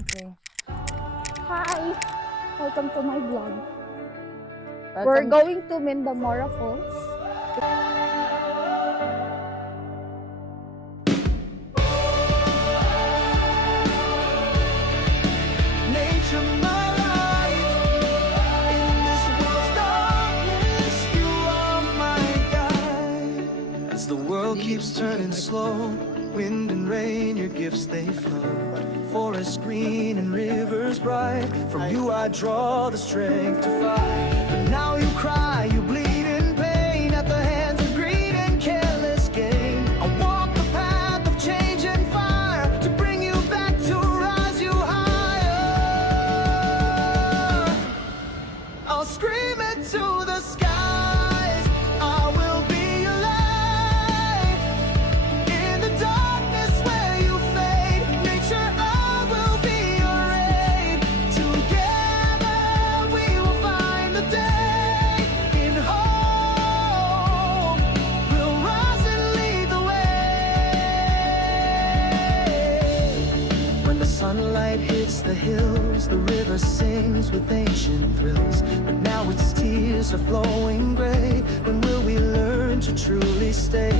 Okay. Hi! Welcome to my vlog. We're Welcome. going to Mindamora Falls. Nature, my life. In this world's darkness, you are my guide. As the world keeps turning slow, wind and rain, your gifts they flow. Forest green and rivers bright. From you I draw the strength to fight. But now you cry, you bleed in pain at the hands of greed and careless gain. I walk the path of change and fire to bring you back, to rise you higher. I'll scream it to the skies. I will be your light. In the darkness where you fade, nature, I will be your aid. Together we will find the day. In hope, we'll rise and lead the way. When the sunlight hits the hills, the river sings with ancient thrills. But now its tears are flowing gray. When will we learn to truly stay?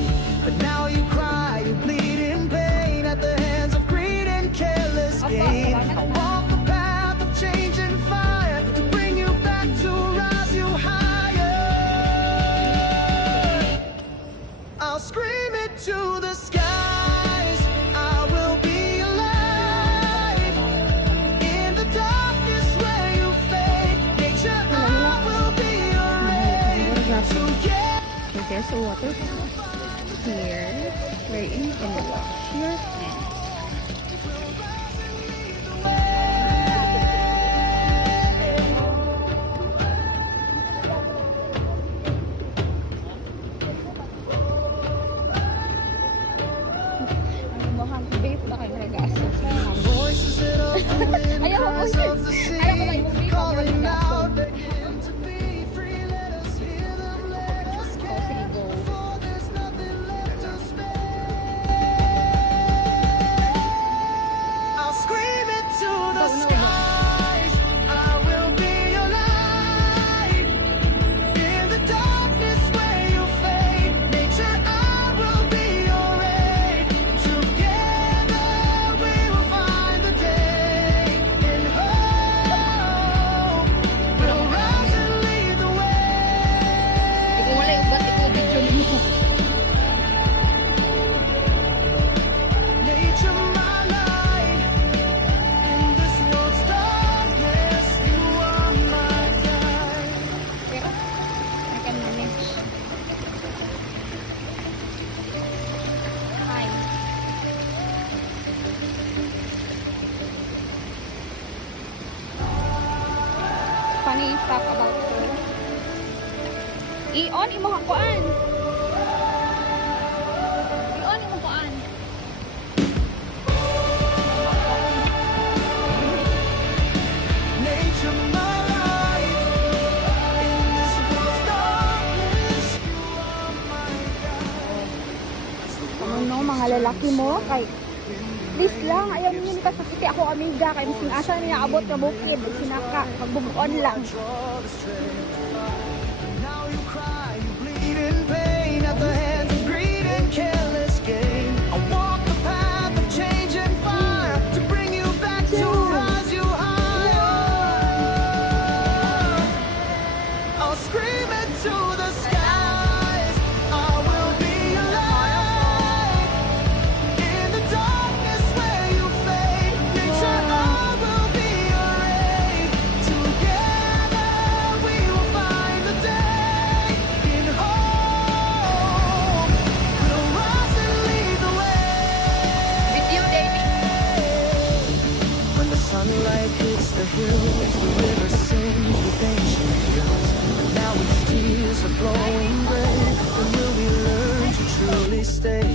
But now you cry, you bleed in pain at the hands of greed and careless gain. I walk the path of change and fire to bring you back, to rise you higher. I'll scream it to the skies. I will be your light. In the darkness where you fade, nature, I will be your aid. Together So there's a waterfall here wherein you can wash your hands. Ano mo, babe, baka nag-assess na yung voices that of the wind, Ayaw ko cries po. of the sea, Ayaw ko lang yung babe, calling baka out, begging to be free. Let us hear them, let us Sige, care. go. For there's nothing left to spare. I'll scream it to the skies. I will be your light. In the darkness where you fade, nature, I will be your aid. Together we will find the day. In hope, we'll rise and lead the way. Kung wala yung ba't ito, video mo. Nature, my light. In this world's darkness, you are my guide. Pero, I can manage. Hi. Funny stuff about her. I-on imo hakuan. I-on imo hakuan. Nature, my light. In this world's darkness, you are my guide. Ano mga lalaki mo kay please lang, ayaw niyo ni kasakiti ako amiga kay mising asa niya abot nga bukid sinaka magbubuon lang. Draw the strength to fight. Now you cry, you bleed in pain at the hands of greed and careless gain. I walk the path of change and fire to bring you back, to rise you higher. I'll scream it to the skies. I will be your light. In the darkness where you fade, nature, I will be your aid. Together we will find the day. In hope, we'll rise and lead the way. Video dating. When the sunlight hits the hills, the river sings with ancient hills. And now its tears are flowing gray. When will we learn to truly stay?